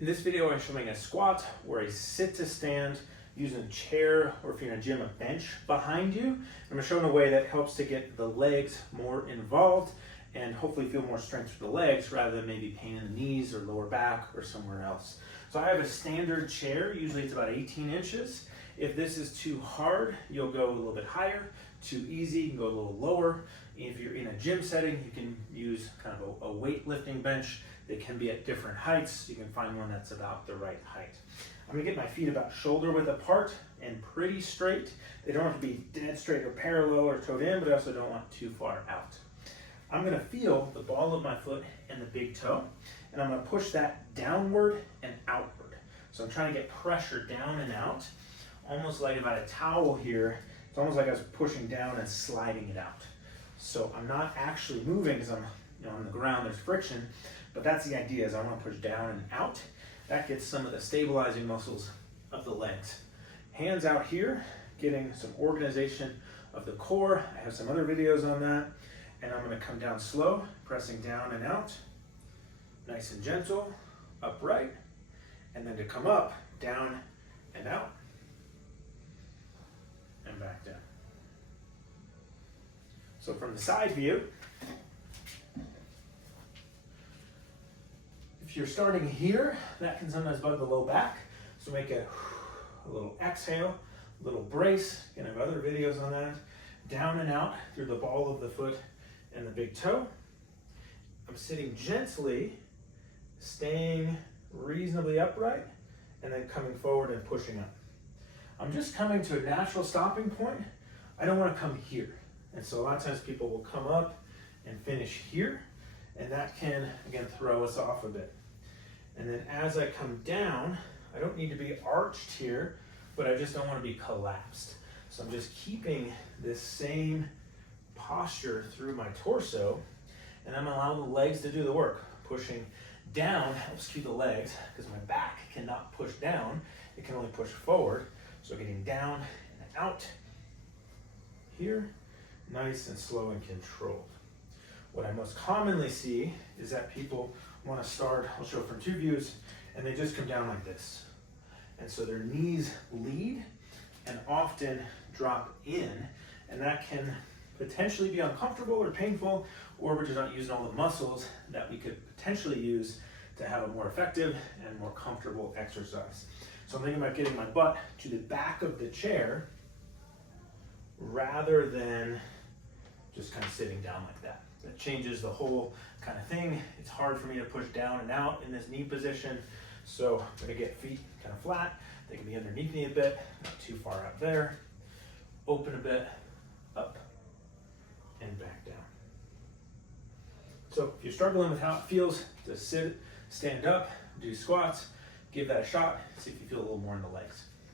In this video, I'm showing a squat or a sit to stand using a chair, or if you're in a gym, a bench behind you. I'm going to show in a way that helps to get the legs more involved and hopefully feel more strength for the legs rather than maybe pain in the knees or lower back or somewhere else. So I have a standard chair, usually it's about 18 inches. If this is too hard, you'll go a little bit higher. Too easy, you can go a little lower. If you're in a gym setting, you can use kind of a weightlifting bench. They can be at different heights. You can find one that's about the right height. I'm gonna get my feet about shoulder width apart and pretty straight. They don't have to be dead straight or parallel or toed in, but I also don't want too far out. I'm gonna feel the ball of my foot and the big toe, and I'm gonna push that downward and outward. So I'm trying to get pressure down and out, almost like if I had a towel here, it's almost like I was pushing down and sliding it out. So I'm not actually moving because I'm on the ground, there's friction, but that's the idea, is I want to push down and out. That gets some of the stabilizing muscles of the legs. Hands out here, getting some organization of the core. I have some other videos on that. And I'm going to come down slow, pressing down and out, nice and gentle, upright, and then to come up, down and out, and back down. So from the side view, if you're starting here, that can sometimes bug the low back. So make a little exhale, a little brace. Again, I have other videos on that. Down and out through the ball of the foot and the big toe. I'm sitting gently, staying reasonably upright, and then coming forward and pushing up. I'm just coming to a natural stopping point. I don't want to come here. And so a lot of times people will come up and finish here, and that can, again, throw us off a bit. And then as I come down, I don't need to be arched here, but I just don't want to be collapsed. So I'm just keeping this same posture through my torso, and I'm allowing the legs to do the work. Pushing down helps keep the legs, because my back cannot push down, it can only push forward. So getting down and out here, nice and slow and controlled. What I most commonly see is that people want to start, I'll show from two views, and they just come down like this. And so their knees lead and often drop in, and that can potentially be uncomfortable or painful, or we're just not using all the muscles that we could potentially use to have a more effective and more comfortable exercise. So I'm thinking about getting my butt to the back of the chair rather than just kind of sitting down like that. That changes the whole kind of thing. It's hard for me to push down and out in this knee position. So I'm gonna get feet kind of flat. They can be underneath me a bit, not too far out there. Open a bit, up and back down. So if you're struggling with how it feels to sit, stand up, do squats, give that a shot, see if you feel a little more in the legs.